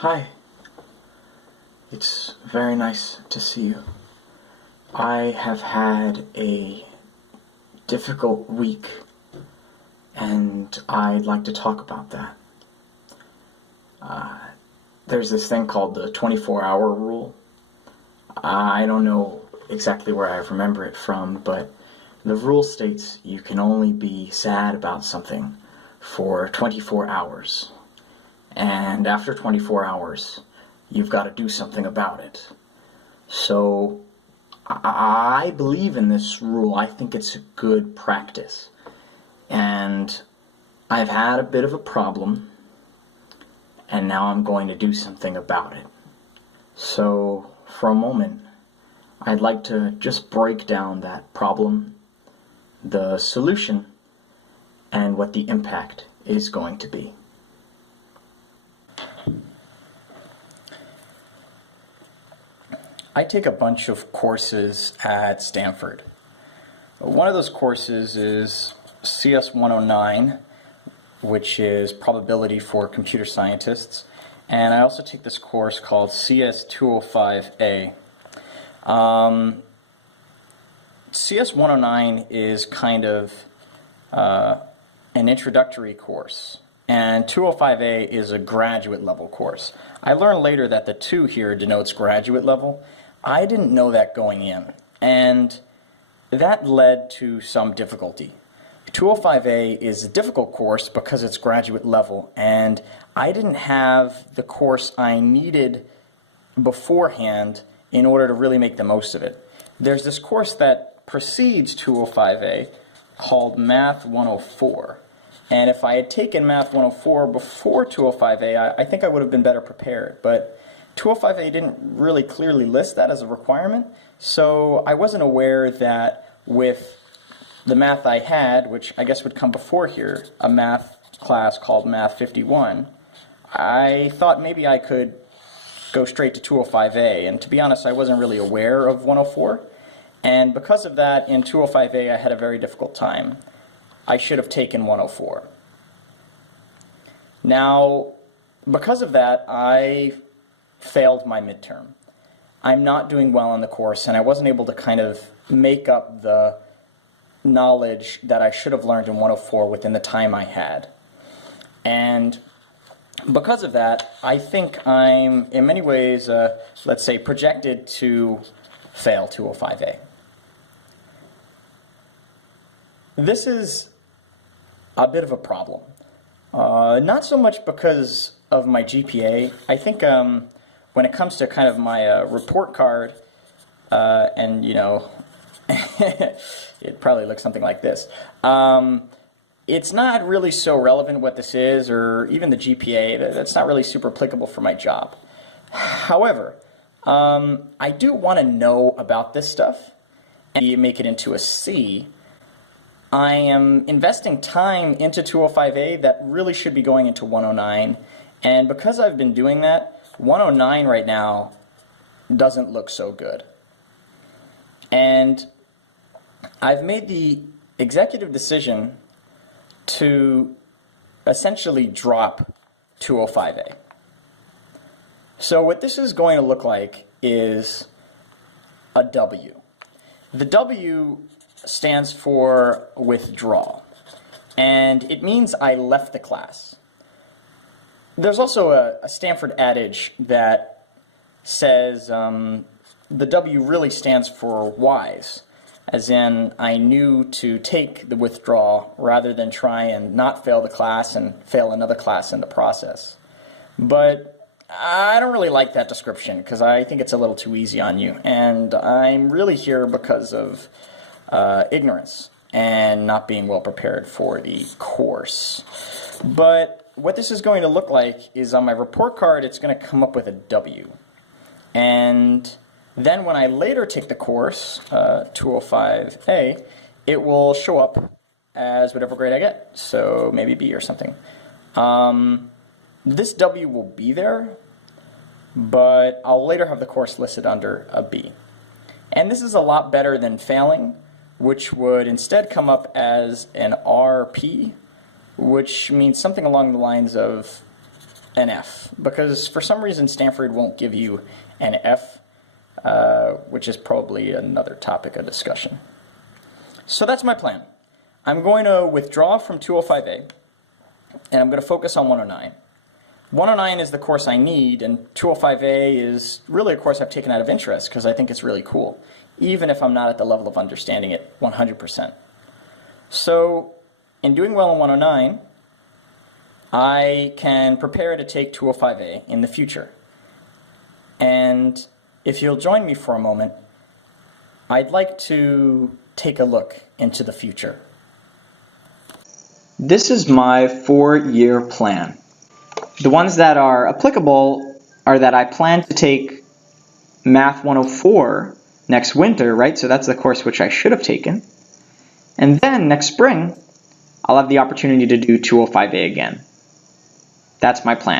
Hi, it's very nice to see you. I have had a difficult week and I'd like to talk about that. There's this thing called the 24-hour rule. I don't know exactly where I remember it from, but the rule states you can only be sad about something for 24 hours. And after 24 hours, you've got to do something about it. So, I believe in this rule. I think it's a good practice. And I've had a bit of a problem, and now I'm going to do something about it. So, for a moment, I'd like to just break down that problem, the solution, and what the impact is going to be. I take a bunch of courses at Stanford. One of those courses is CS 109, which is Probability for Computer Scientists, and I also take this course called CS 205A. CS 109 is kind of an introductory course, and 205A is a graduate level course. I learned later that the 2 here denotes graduate level. I didn't know that going in, and that led to some difficulty. 205A is a difficult course because it's graduate level, and I didn't have the course I needed beforehand in order to really make the most of it. There's this course that precedes 205A called Math 104. And if I had taken Math 104 before 205A, I think I would have been better prepared. But 205A didn't really clearly list that as a requirement, so I wasn't aware that with the math I had, which I guess would come before here, a math class called Math 51, I thought maybe I could go straight to 205A, and to be honest, I wasn't really aware of 104, and because of that, in 205A I had a very difficult time. I should have taken 104. Now, because of that, I failed my midterm. I'm not doing well on the course, and I wasn't able to kind of make up the knowledge that I should have learned in 104 within the time I had. And because of that, I think I'm, in many ways, let's say, projected to fail 205A. This is a bit of a problem. Not so much because of my GPA. I think when it comes to kind of my report card, and you know, it probably looks something like this. It's not really so relevant what this is, or even the GPA. That's not really super applicable for my job. However, I do want to know about this stuff and make it into a C. I am investing time into 205A that really should be going into 109, and because I've been doing that, 109 right now doesn't look so good. And I've made the executive decision to essentially drop 205A. So what this is going to look like is a W. The W stands for withdraw, and it means I left the class. There's also a Stanford adage that says the W really stands for wise, as in I knew to take the withdrawal rather than try and not fail the class and fail another class in the process. But I don't really like that description because I think it's a little too easy on you, and I'm really here because of ignorance and not being well prepared for the course. But what this is going to look like is on my report card, it's going to come up with a W. And then when I later take the course, 205A, it will show up as whatever grade I get, so maybe B or something. This W will be there, but I'll later have the course listed under a B. And this is a lot better than failing, which would instead come up as an RP, which means something along the lines of an F, because for some reason Stanford won't give you an F, which is probably another topic of discussion. So that's my plan. I'm going to withdraw from 205A, and I'm going to focus on 109. 109 is the course I need, and 205A is really a course I've taken out of interest because I think it's really cool, even if I'm not at the level of understanding it 100%. So, in doing well in 109, I can prepare to take 205A in the future. And if you'll join me for a moment, I'd like to take a look into the future. This is my 4-year plan. The ones that are applicable are that I plan to take Math 104 next winter, right? So that's the course which I should have taken. And then next spring, I'll have the opportunity to do 205A again. That's my plan.